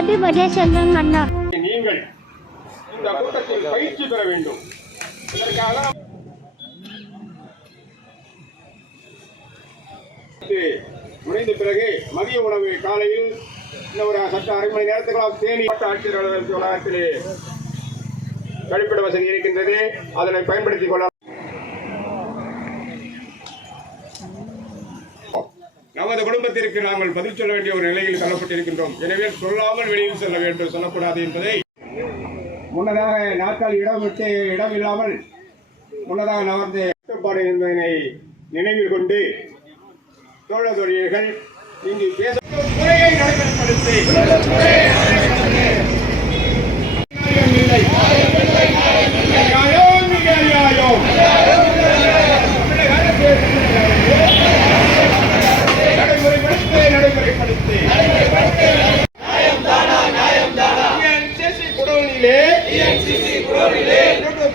மதிய செல்வம் அண்ணா. நீங்கள் இந்த கூட்டத்தில் பயிற்சி பெற வேண்டும். இதற்காக முடிந்த பிறகு மதிய உணவு காலையில் இன்னும் ஒரு சட்ட அரை மணி நேரத்துக்கு தேனி ஆட்சியர் அலுவலக வளாகத்திலே கழிப்பிட வசதி இருக்கின்றது. அதனை பயன்படுத்திக் கொள்ள நமது குடும்பத்திற்கு நாங்கள் பதில் சொல்ல வேண்டிய ஒரு நிலையில் தள்ளப்பட்டிருக்கின்றோம். எனவே சொல்லாமல் வெளியில் செல்ல வேண்டும், சொல்லக்கூடாது என்பதை முன்னதாக நாட்கள் இடம் இல்லாமல் முன்னதாக நகர்ந்து கட்டுப்பாடு என்பதனை நினைவில் கொண்டு தோழர்கள் இங்கு பேச முறையை நடைமுறைப்படுத்தி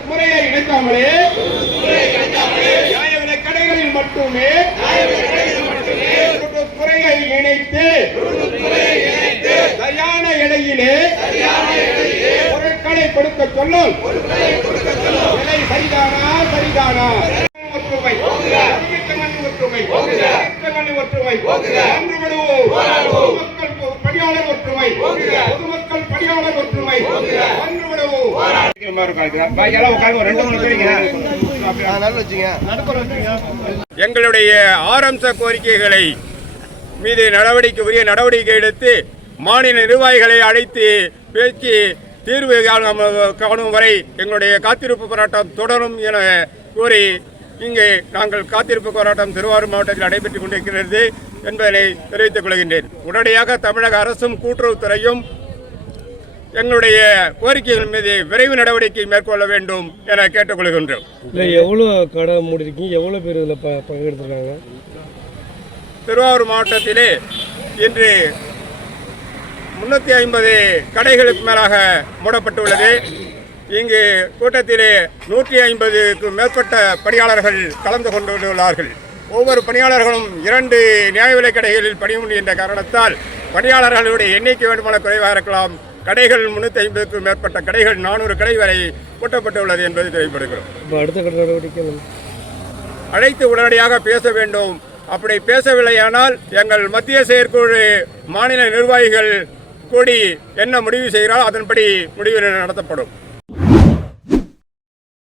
முறையை இணைக்காமலே நியாய விலை கடைகளில் மட்டுமே முறையை இணைத்து சரியான இடையிலே பொருட்களை கொடுக்க சொல்லும். விலை சரிதானா? ஒற்றுமை பணியாளர் ஒற்றுமை, பொதுமக்கள் பணியாளர் ஒற்றுமை எங்களுடைய ஆரம்ப கோரிக்கைகளை மீது உரிய நடவடிக்கை எடுத்து மாநில நிர்வாகிகளை அழைத்து பேச்சு தீர்வு காணும் வரை எங்களுடைய காத்திருப்பு போராட்டம் தொடரும் என கூறி இங்கே நாங்கள் காத்திருப்பு போராட்டம் திருவாரூர் மாவட்டத்தில் நடைபெற்றுக் கொண்டிருக்கிறது என்பதனை தெரிவித்துக் கொள்கின்றேன். உடனடியாக தமிழக அரசும் கூட்டுறவுத்துறையும் எங்களுடைய கோரிக்கைகள் மீது விரைவு நடவடிக்கை மேற்கொள்ள வேண்டும் என கேட்டுக்கொள்கின்றோம். எவ்வளோ கடை மூடிருக்கீங்க? எவ்வளோ பேர் இதில் பங்கெடுத்துருக்காங்க? திருவாரூர் மாவட்டத்திலே இன்று 350 கடைகளுக்கு மேலாக மூடப்பட்டுள்ளது. இங்கு கூட்டத்திலே 150க்கும் மேற்பட்ட பணியாளர்கள் கலந்து கொண்டுள்ளார்கள். ஒவ்வொரு பணியாளர்களும் 2 நியாய விலை கடைகளில் பணிபுரிகின்ற காரணத்தால் பணியாளர்களுடைய எண்ணிக்கை வேண்டுமான குறைவாக இருக்கலாம். கடைகள் 350க்கும் மேற்பட்ட கடைகள் 400 கடை வரை பூட்டப்பட்டுள்ளது என்பதை தெரிவிப்படுகிறோம். அடுத்த கட்ட நடவடிக்கை அழைத்து உடனடியாக பேச வேண்டும். அப்படி பேசவில்லையானால் எங்கள் மத்திய செயற்குழு மாநில நிர்வாகிகள் கூடி என்ன முடிவு செய்கிறால் அதன்படி முடிவு நடத்தப்படும்.